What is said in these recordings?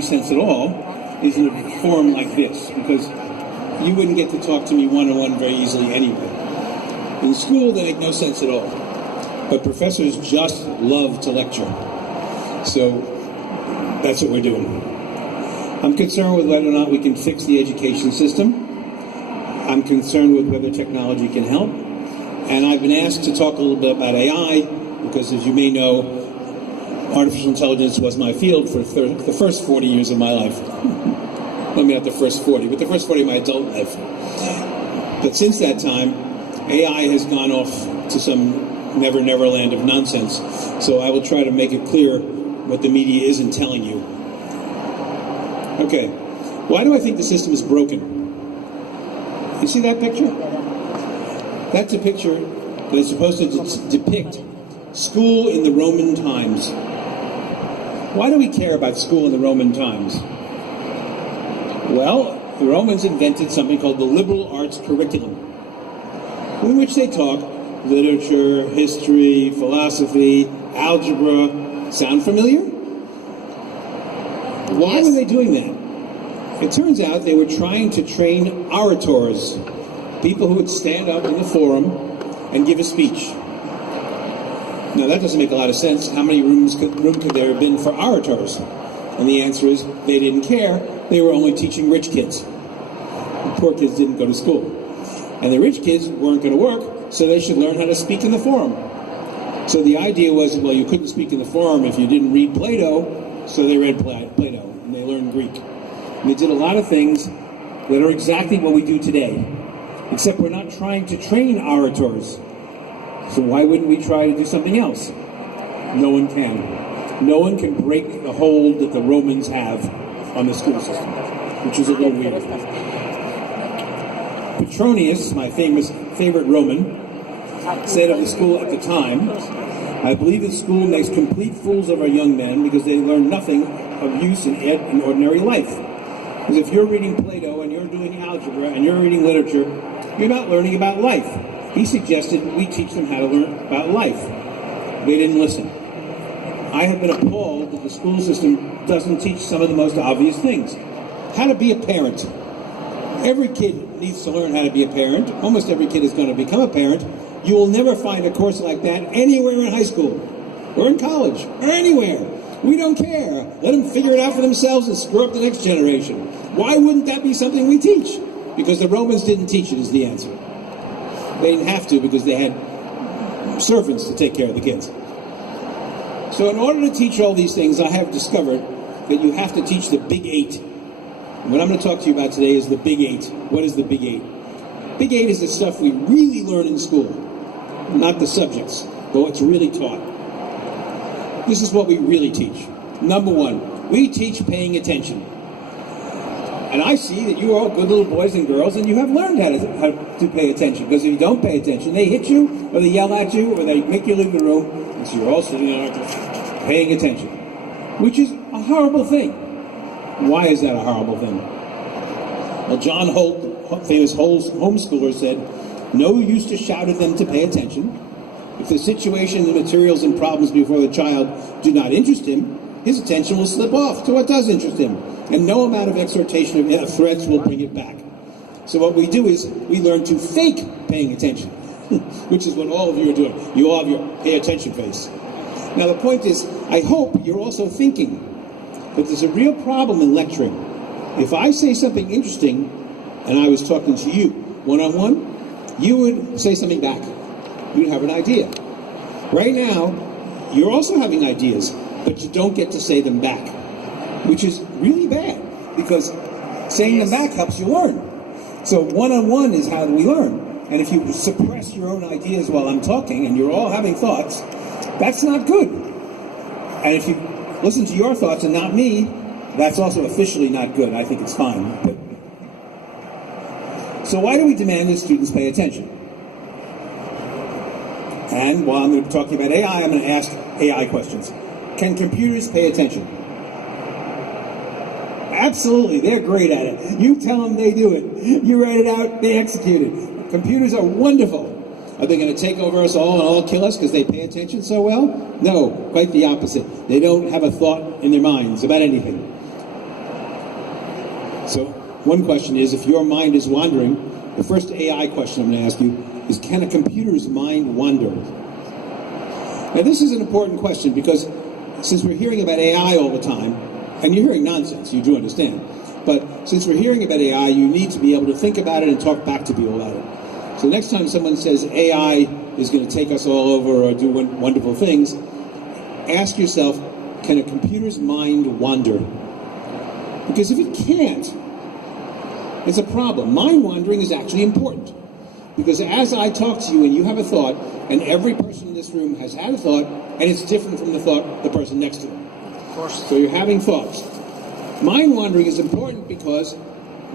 any sense at all is in a forum like this, because you wouldn't get to talk to me one-on-one very easily anyway. In school, they make no sense at all. But professors just love to lecture. So that's what we're doing. I'm concerned with whether or not we can fix the education system. I'm concerned with whether technology can help. And I've been asked to talk a little bit about AI, because as you may know, artificial intelligence was my field for the first 40 years of my life. Well, maybe not the first 40, but the first 40 of my adult life. But since that time, AI has gone off to some never land of nonsense. So I will try to make it clear what the media isn't telling you. Okay, why do I think the system is broken? You see that picture? That's a picture that is supposed to depict school in the Roman times. Why do we care about school in the Roman times? Well, the Romans invented something called the liberal arts curriculum, in which they taught literature, history, philosophy, algebra. Sound familiar? Why were they doing that? It turns out they were trying to train orators, people who would stand up in the forum and give a speech. Now, that doesn't make a lot of sense. How many rooms could there have been for orators? And the answer is they didn't care. They were only teaching rich kids. The poor kids didn't go to school. And the rich kids weren't going to work, so they should learn how to speak in the forum. So the idea was, well, you couldn't speak in the forum if you didn't read Plato, so they read Plato, and they learned Greek. And they did a lot of things that are exactly what we do today, except we're not trying to train orators. So why wouldn't we try to do something else? No one can. No one can break the hold that the Romans have on the school system, which is a little weird. Petronius, my favorite Roman, said of the school at the time, "I believe that school makes complete fools of our young men because they learn nothing of use in ordinary life." Because if you're reading Plato and you're doing algebra and you're reading literature, you're not learning about life. He suggested we teach them how to learn about life. They didn't listen. I have been appalled that the school system doesn't teach some of the most obvious things. How to be a parent. Every kid needs to learn how to be a parent. Almost every kid is going to become a parent. You will never find a course like that anywhere in high school, or in college, or anywhere. We don't care. Let them figure it out for themselves and screw up the next generation. Why wouldn't that be something we teach? Because the Romans didn't teach it is the answer. They didn't have to because they had servants to take care of the kids. So in order to teach all these things, I have discovered that you have to teach the Big Eight. And what I'm going to talk to you about today is the Big Eight. What is the Big Eight? Big Eight is the stuff we really learn in school, not the subjects, but what's really taught. This is what we really teach. Number one, we teach paying attention. And I see that you are all good little boys and girls, and you have learned how to pay attention. Because if you don't pay attention, they hit you, or they yell at you, or they make you leave the room, and so you're all sitting there paying attention, which is a horrible thing. Why is that a horrible thing? Well, John Holt, famous homeschooler, said, "No use to shout at them to pay attention. If the situation, the materials, and problems before the child do not interest him, his attention will slip off to what does interest him, and no amount of exhortation or threats will bring it back." So what we do is we learn to fake paying attention, which is what all of you are doing. You all have your pay attention face. Now the point is, I hope you're also thinking, but there's a real problem in lecturing. If I say something interesting, and I was talking to you one-on-one, you would say something back. You'd have an idea. Right now, you're also having ideas, but you don't get to say them back, which is really bad, because saying them back helps you learn. So one-on-one is how we learn. And if you suppress your own ideas while I'm talking, and you're all having thoughts, that's not good. And if you listen to your thoughts and not me, that's also officially not good. I think it's fine. But so why do we demand that students pay attention? And while I'm going to be talking about AI, I'm going to ask AI questions. Can computers pay attention? Absolutely, they're great at it. You tell them, they do it. You write it out, they execute it. Computers are wonderful. Are they going to take over us all and all kill us because they pay attention so well? No, quite the opposite. They don't have a thought in their minds about anything. So one question is, if your mind is wandering, the first AI question I'm going to ask you is, can a computer's mind wander? Now this is an important question because since we're hearing about AI all the time, and you're hearing nonsense, you do understand, but since we're hearing about AI, you need to be able to think about it and talk back to people about it. So next time someone says AI is going to take us all over or do wonderful things, ask yourself, can a computer's mind wander? Because if it can't, it's a problem. Mind wandering is actually important. Because as I talk to you and you have a thought, and every person in this room has had a thought, and it's different from the thought the person next to them. Of course. So you're having thoughts. Mind wandering is important because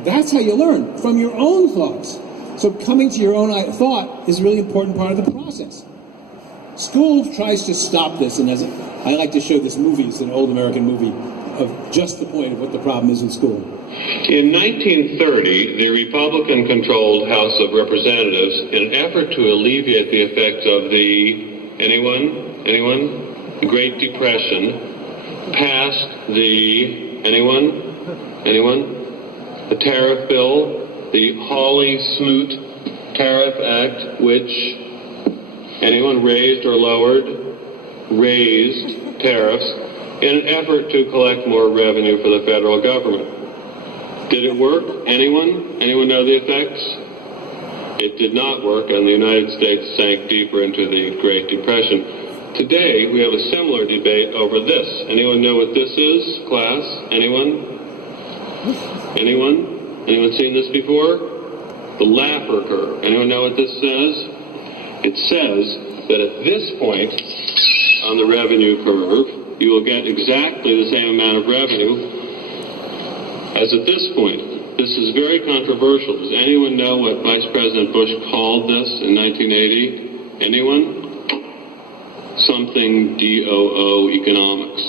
that's how you learn, from your own thoughts. So coming to your own thought is a really important part of the process. School tries to stop this, and as I like to show this movie, it's an old American movie, of just the point of what the problem is in school. In 1930, the Republican-controlled House of Representatives, in an effort to alleviate the effects of the, anyone? The Great Depression, passed the, the tariff bill, the Hawley-Smoot Tariff Act, which, raised or lowered? Raised tariffs in an effort to collect more revenue for the federal government. Did it work? Anyone? Anyone know the effects? It did not work, and the United States sank deeper into the Great Depression. Today, we have a similar debate over this. Anyone know what this is, class? Anyone? Anyone seen this before? The Laffer curve. Anyone know what this says? It says that at this point on the revenue curve, you will get exactly the same amount of revenue as at this point. This is very controversial. Does anyone know what Vice President Bush called this in 1980? Anyone? Something DOO economics.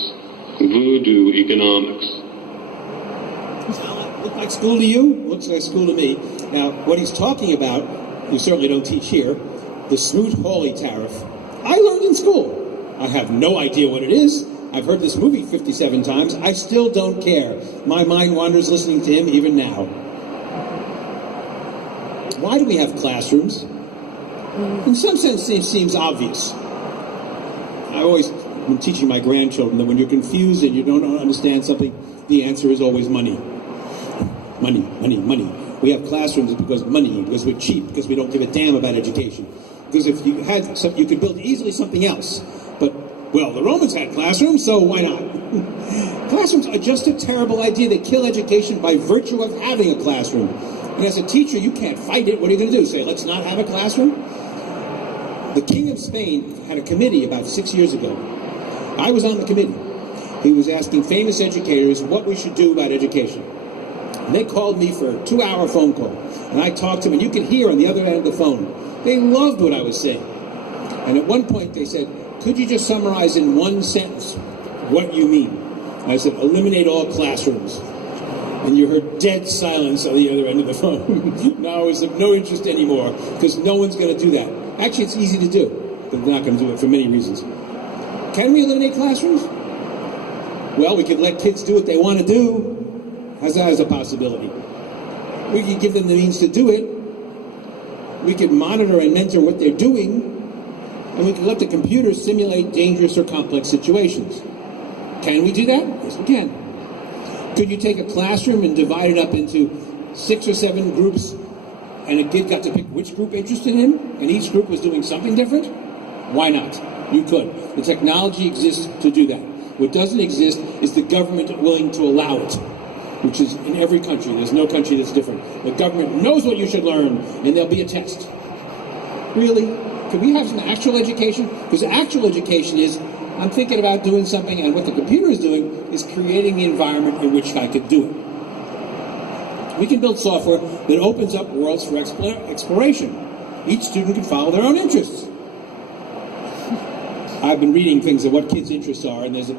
Voodoo economics. Look like school to you? Looks like school to me. Now, what he's talking about, you certainly don't teach here, the Smoot-Hawley tariff, I learned in school. I have no idea what it is. I've heard this movie 57 times. I still don't care. My mind wanders listening to him even now. Why do we have classrooms? In some sense, it seems obvious. I always, when teaching my grandchildren, that when you're confused and you don't understand something, the answer is always money. Money, money, money. We have classrooms because of money, because we're cheap, because we don't give a damn about education. Because if you had some, you could build easily something else. But, well, the Romans had classrooms, so why not? Classrooms are just a terrible idea. They kill education by virtue of having a classroom. And as a teacher, you can't fight it. What are you going to do? Say, let's not have a classroom? The King of Spain had a committee about 6 years ago. I was on the committee. He was asking famous educators what we should do about education. And they called me for a 2-hour phone call. And I talked to them, and you could hear on the other end of the phone. They loved what I was saying. And at one point they said, could you just summarize in one sentence what you mean? And I said, eliminate all classrooms. And you heard dead silence on the other end of the phone. Now it's of no interest anymore, because no one's going to do that. Actually, it's easy to do, but they're not going to do it for many reasons. Can we eliminate classrooms? Well, we could let kids do what they want to do. How's that as a possibility? We could give them the means to do it. We could monitor and mentor what they're doing. And we could let the computers simulate dangerous or complex situations. Can we do that? Yes, we can. Could you take a classroom and divide it up into 6 or 7 groups, and a kid got to pick which group interested him, and each group was doing something different? Why not? You could. The technology exists to do that. What doesn't exist is the government willing to allow it, which is in every country. There's no country that's different. The government knows what you should learn, and there'll be a test. Really? Could we have some actual education? Because actual education is, I'm thinking about doing something, and what the computer is doing is creating the environment in which I could do it. We can build software that opens up worlds for exploration. Each student can follow their own interests. I've been reading things of what kids' interests are, and there's a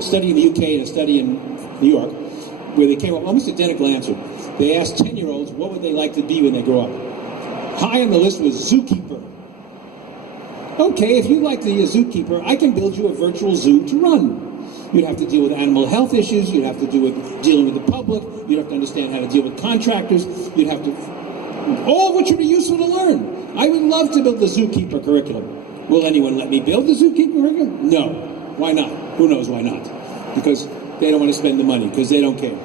study in the UK and a study in New York where they came up with almost identical answer. They asked 10-year-olds what would they like to be when they grow up. High on the list was zookeeper. Okay, if you'd like to be a zookeeper, I can build you a virtual zoo to run. You'd have to deal with animal health issues. You'd have to deal with dealing with the public. You'd have to understand how to deal with contractors. You'd have to, all of which would be useful to learn. I would love to build the zookeeper curriculum. Will anyone let me build the zookeeper curriculum? No. Why not? Who knows why not? Because they don't want to spend the money, because they don't care.